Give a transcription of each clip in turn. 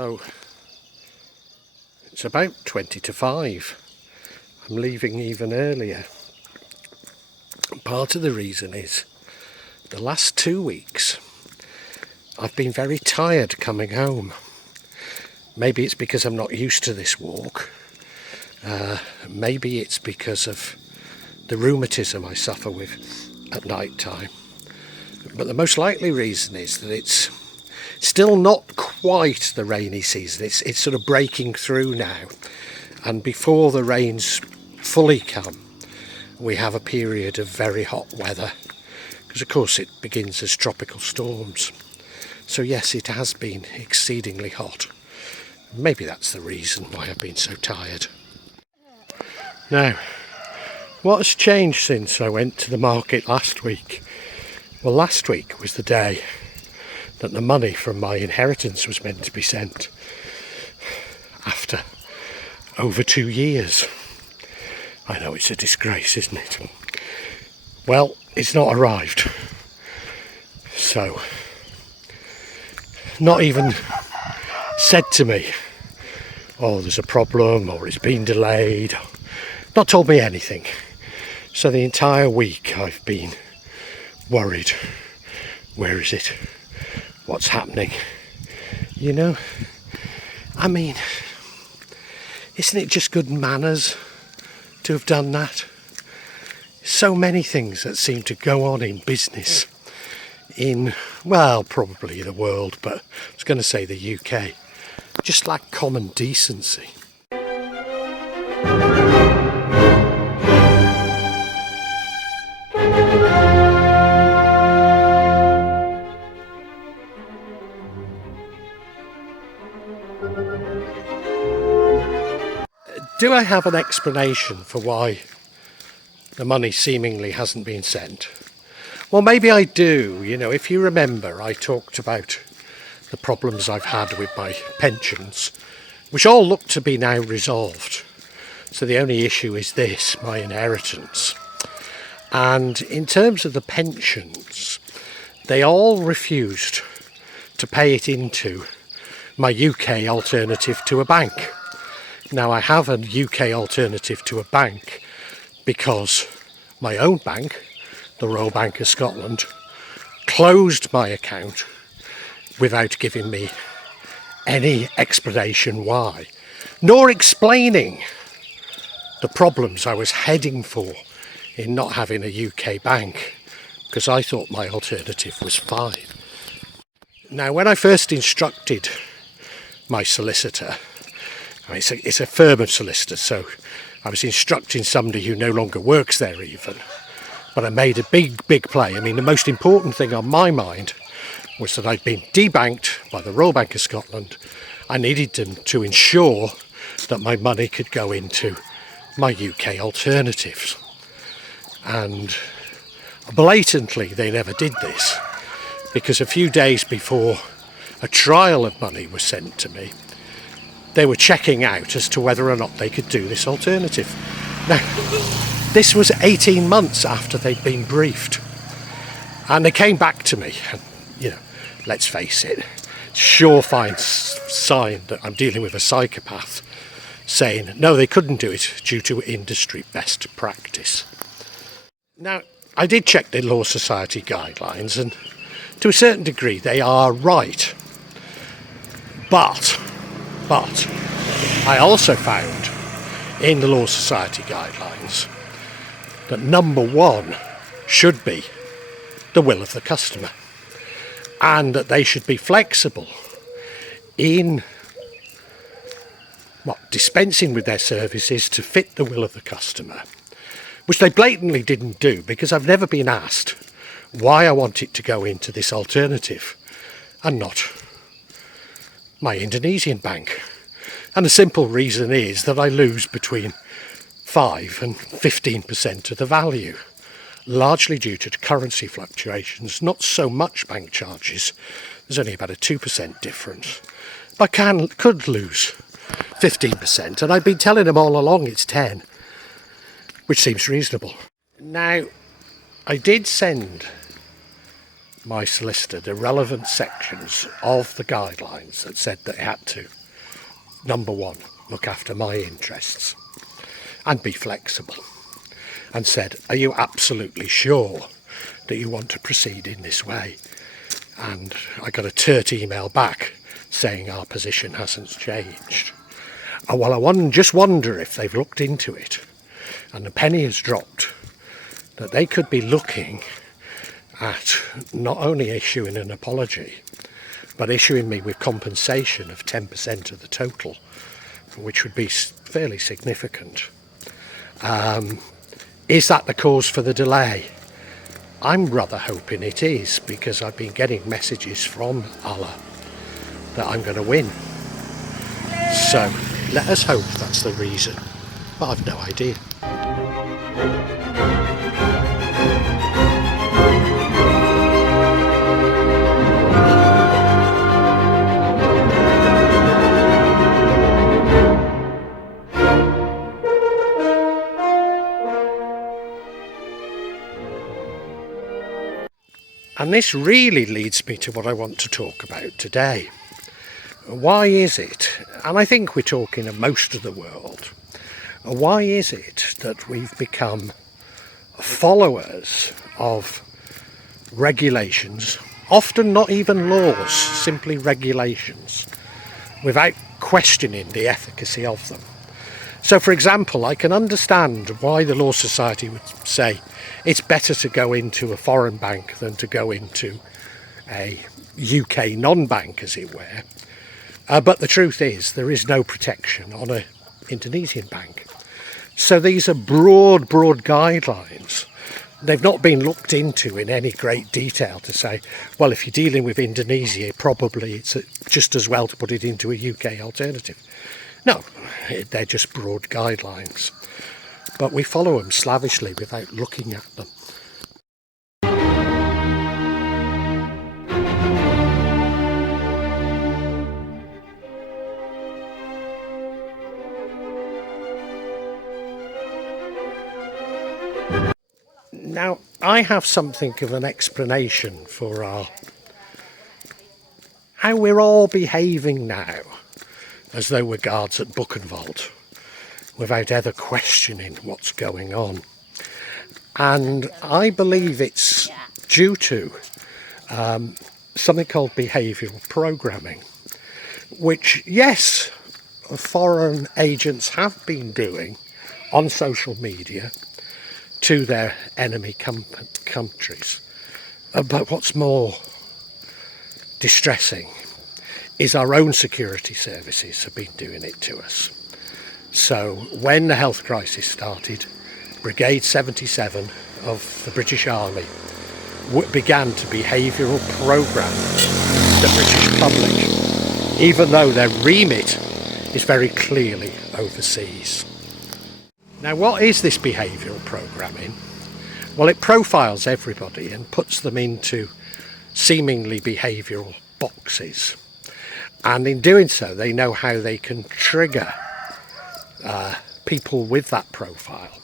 So it's about 20 to 5. I'm leaving even earlier. Part of the reason is the last 2 weeks I've been very tired coming home. Maybe it's because I'm not used to this walk. Maybe it's because of the rheumatism I suffer with at night time. But the most likely reason is that it's still not quite the rainy season. It's sort of breaking through now. And before the rains fully come, we have a period of very hot weather. Because of course it begins as tropical storms. So yes, it has been exceedingly hot. Maybe that's the reason why I've been so tired. Now, what has changed since I went to the market last week? Well, last week was the day that the money from my inheritance was meant to be sent. After over 2 years. I know it's a disgrace, isn't it? Well, it's not arrived. So, not even said to me, oh, there's a problem, or it's been delayed. Not told me anything. So the entire week I've been worried. Where is it? What's happening? You know, I mean, isn't it just good manners to have done that? So many things that seem to go on in business in, well, probably the world, but I was going to say the UK, just lack common decency. Do I have an explanation for why the money seemingly hasn't been sent? Well, maybe I do. You know, if you remember, I talked about the problems I've had with my pensions, which all look to be now resolved. So the only issue is this, my inheritance. And in terms of the pensions, they all refused to pay it into my UK alternative to a bank. Now, I have a UK alternative to a bank because my own bank, the Royal Bank of Scotland, closed my account without giving me any explanation why, nor explaining the problems I was heading for in not having a UK bank, because I thought my alternative was fine. Now, when I first instructed my solicitor, it's a firm of solicitors, so I was instructing somebody who no longer works there even. But I made a big play. I mean, the most important thing on my mind was that I'd been debanked by the Royal Bank of Scotland. I needed them to ensure that my money could go into my UK alternatives. And blatantly, they never did this, because a few days before a trial of money was sent to me, they were checking out as to whether or not they could do this alternative. Now, this was 18 months after they'd been briefed. And they came back to me, and, you know, let's face it, surefire sign that I'm dealing with a psychopath, saying, no, they couldn't do it due to industry best practice. Now, I did check the Law Society guidelines, and to a certain degree they are right. But I also found in the Law Society guidelines that number one should be the will of the customer, and that they should be flexible in dispensing with their services to fit the will of the customer, which they blatantly didn't do, because I've never been asked why I want it to go into this alternative and not my Indonesian bank. And the simple reason is that I lose between 5 and 15% of the value, largely due to currency fluctuations, not so much bank charges. There's only about a 2% difference. But I could lose 15%, and I've been telling them all along it's 10, which seems reasonable. Now, I did send my solicitor the relevant sections of the guidelines that said that it had to, number one, look after my interests and be flexible, and said, are you absolutely sure that you want to proceed in this way? And I got a turt email back saying our position hasn't changed. Oh, well, just wonder if they've looked into it and the penny has dropped, that they could be looking at not only issuing an apology, but issuing me with compensation of 10% of the total, which would be fairly significant. Is that the cause for the delay? I'm rather hoping it is, because I've been getting messages from Allah that I'm going to win. So let us hope that's the reason, but I've no idea. And this really leads me to what I want to talk about today. Why is it, and I think we're talking of most of the world, why is it that we've become followers of regulations, often not even laws, simply regulations, without questioning the efficacy of them? So, for example, I can understand why the Law Society would say it's better to go into a foreign bank than to go into a UK non-bank, as it were. But the truth is, there is no protection on an Indonesian bank. So these are broad guidelines. They've not been looked into in any great detail to say, well, if you're dealing with Indonesia, probably it's just as well to put it into a UK alternative. No, they're just broad guidelines. But we follow them slavishly without looking at them. Now, I have something of an explanation for how we're all behaving now, as though we're guards at Buchenwald, without ever questioning what's going on. And I believe it's due to something called behavioural programming, which, yes, foreign agents have been doing on social media to their enemy countries. But what's more distressing is our own security services have been doing it to us. So when the health crisis started, Brigade 77 of the British Army began to behavioural program the British public, even though their remit is very clearly overseas. Now, what is this behavioural programming? Well, it profiles everybody and puts them into seemingly behavioural boxes. And in doing so, they know how they can trigger people with that profile.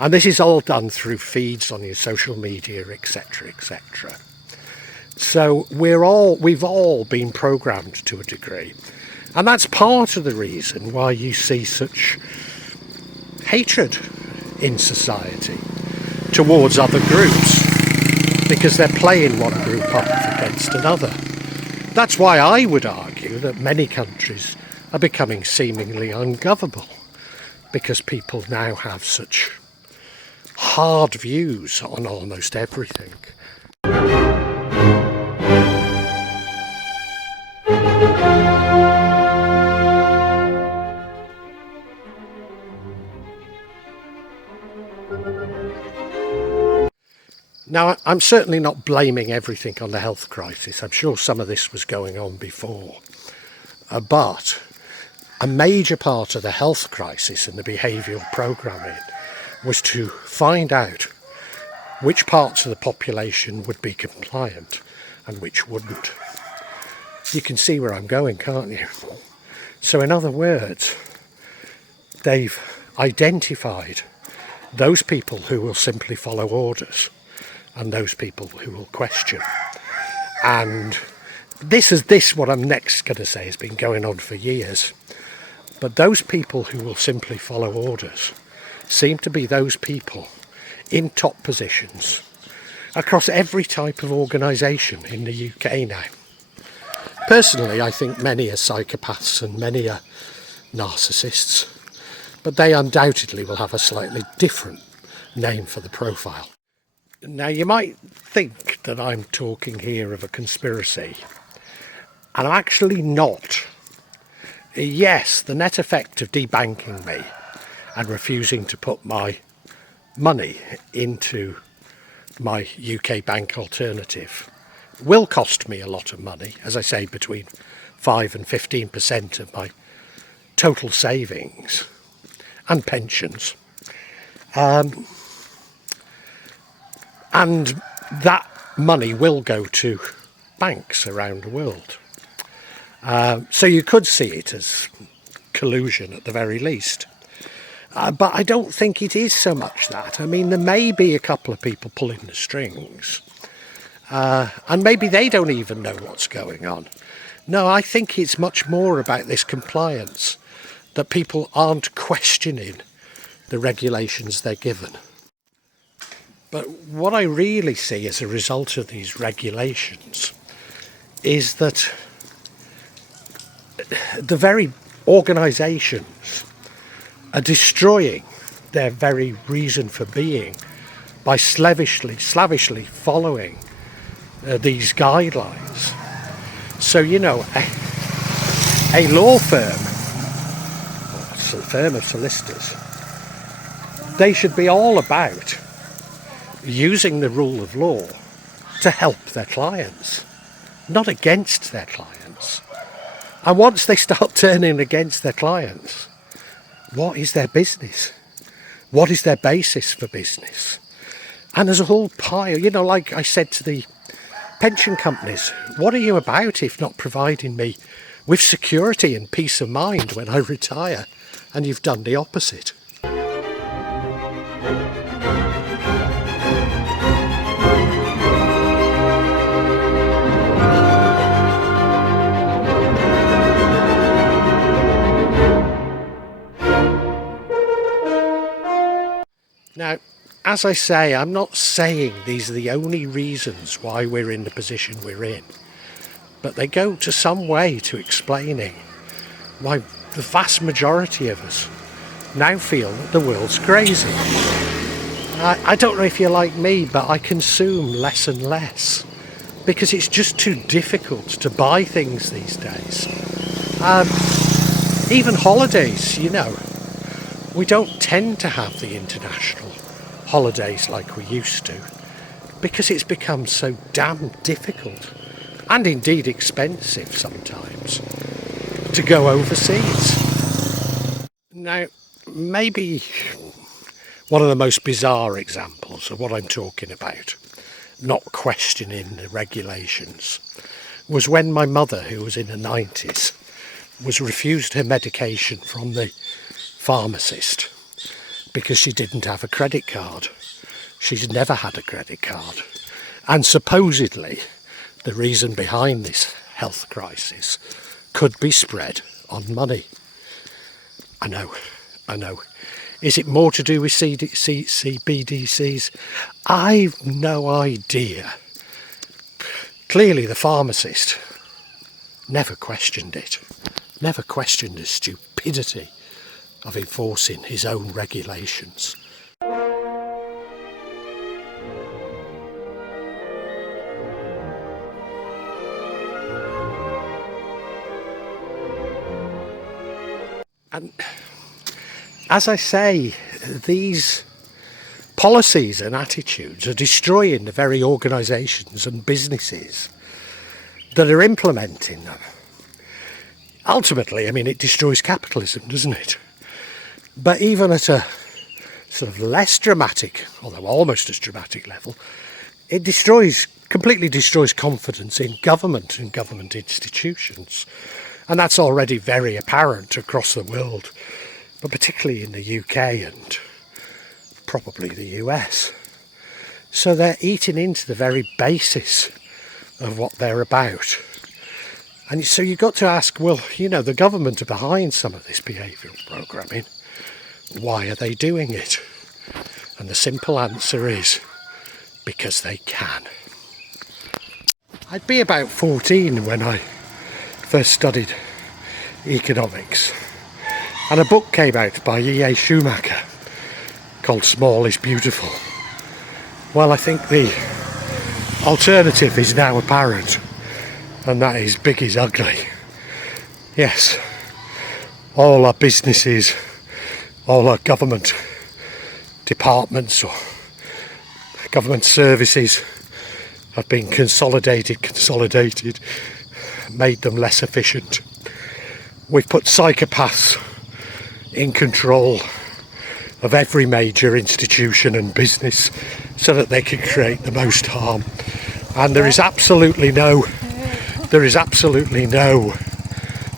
And this is all done through feeds on your social media, etc., etc. So we've all been programmed to a degree. And that's part of the reason why you see such hatred in society towards other groups, because they're playing one group up against another. That's why I would argue that many countries are becoming seemingly ungovernable, because people now have such hard views on almost everything. Now, I'm certainly not blaming everything on the health crisis. I'm sure some of this was going on before. But a major part of the health crisis and the behavioural programming was to find out which parts of the population would be compliant and which wouldn't. You can see where I'm going, can't you? So in other words, they've identified those people who will simply follow orders and those people who will question. And what I'm next going to say has been going on for years. But those people who will simply follow orders seem to be those people in top positions across every type of organisation in the UK now. Personally, I think many are psychopaths and many are narcissists, but they undoubtedly will have a slightly different name for the profile. Now, you might think that I'm talking here of a conspiracy, and I'm actually not. Yes, the net effect of debanking me and refusing to put my money into my UK bank alternative will cost me a lot of money, as I say, between 5 and 15% of my total savings and pensions. And that money will go to banks around the world. So you could see it as collusion at the very least. But I don't think it is so much that. I mean, there may be a couple of people pulling the strings. And maybe they don't even know what's going on. No, I think it's much more about this compliance, that people aren't questioning the regulations they're given. But what I really see as a result of these regulations is that the very organisations are destroying their very reason for being by slavishly following these guidelines. So, you know, a law firm, a firm of solicitors, they should be all about using the rule of law to help their clients, not against their clients. And once they start turning against their clients, what is their business? What is their basis for business? And there's a whole pile, you know, like I said to the pension companies, what are you about if not providing me with security and peace of mind when I retire? And you've done the opposite. Now, as I say, I'm not saying these are the only reasons why we're in the position we're in, but they go to some way to explaining why the vast majority of us now feel that the world's crazy. I don't know if you're like me, but I consume less and less because it's just too difficult to buy things these days. Even holidays, you know. We don't tend to have the international holidays like we used to because it's become so damn difficult and indeed expensive sometimes to go overseas. Now, maybe one of the most bizarre examples of what I'm talking about, not questioning the regulations, was when my mother, who was in her 90s, was refused her medication from the pharmacist because she didn't have a credit card. She's never had a credit card. And supposedly the reason behind this health crisis could be spread on money. I know. Is it more to do with CBDCs? I've no idea. Clearly the pharmacist never questioned it. Never questioned the stupidity of enforcing his own regulations. And as I say, these policies and attitudes are destroying the very organisations and businesses that are implementing them. Ultimately, I mean, it destroys capitalism, doesn't it? But even at a sort of less dramatic, although almost as dramatic level, it completely destroys confidence in government and government institutions. And that's already very apparent across the world, but particularly in the UK and probably the US. So they're eating into the very basis of what they're about. And so you've got to ask, well, you know, the government are behind some of this behavioural programming. Why are they doing it? And the simple answer is because they can. I'd be about 14 when I first studied economics, and a book came out by E.A. Schumacher called Small is Beautiful. Well, I think the alternative is now apparent, and that is big is ugly. Yes, all our businesses, all our government departments or government services have been consolidated, made them less efficient. We've put psychopaths in control of every major institution and business so that they can create the most harm. And there is absolutely no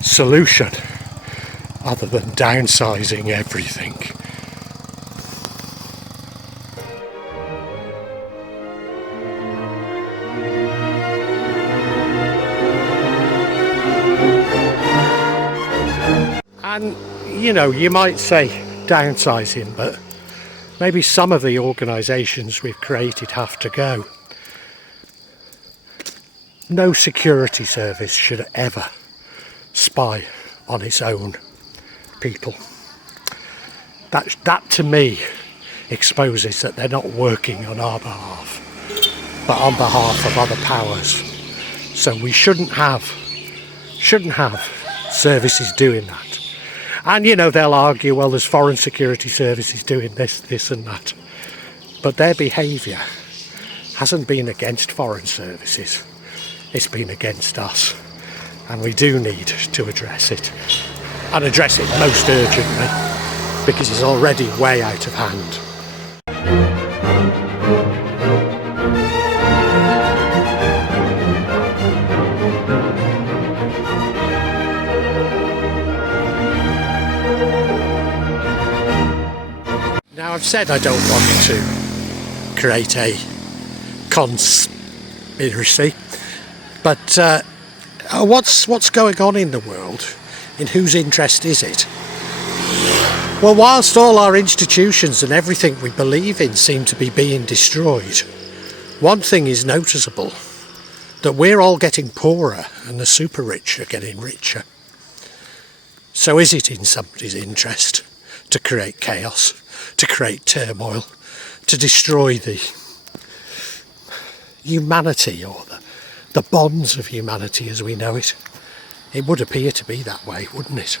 solution other than downsizing everything. And, you know, you might say downsizing, but maybe some of the organisations we've created have to go. No security service should ever spy on its own people. That to me exposes that they're not working on our behalf, but on behalf of other powers. So we shouldn't have services doing that. And, you know, they'll argue, well, there's foreign security services doing this and that. But their behaviour hasn't been against foreign services. It's been against us. And we do need to address it. And address it most urgently, because it's already way out of hand. Now, I've said I don't want to create a conspiracy, but what's going on in the world? In whose interest is it? Well, whilst all our institutions and everything we believe in seem to be being destroyed, one thing is noticeable, that we're all getting poorer and the super rich are getting richer. So is it in somebody's interest to create chaos, to create turmoil, to destroy the humanity or the bonds of humanity as we know it? It would appear to be that way, wouldn't it?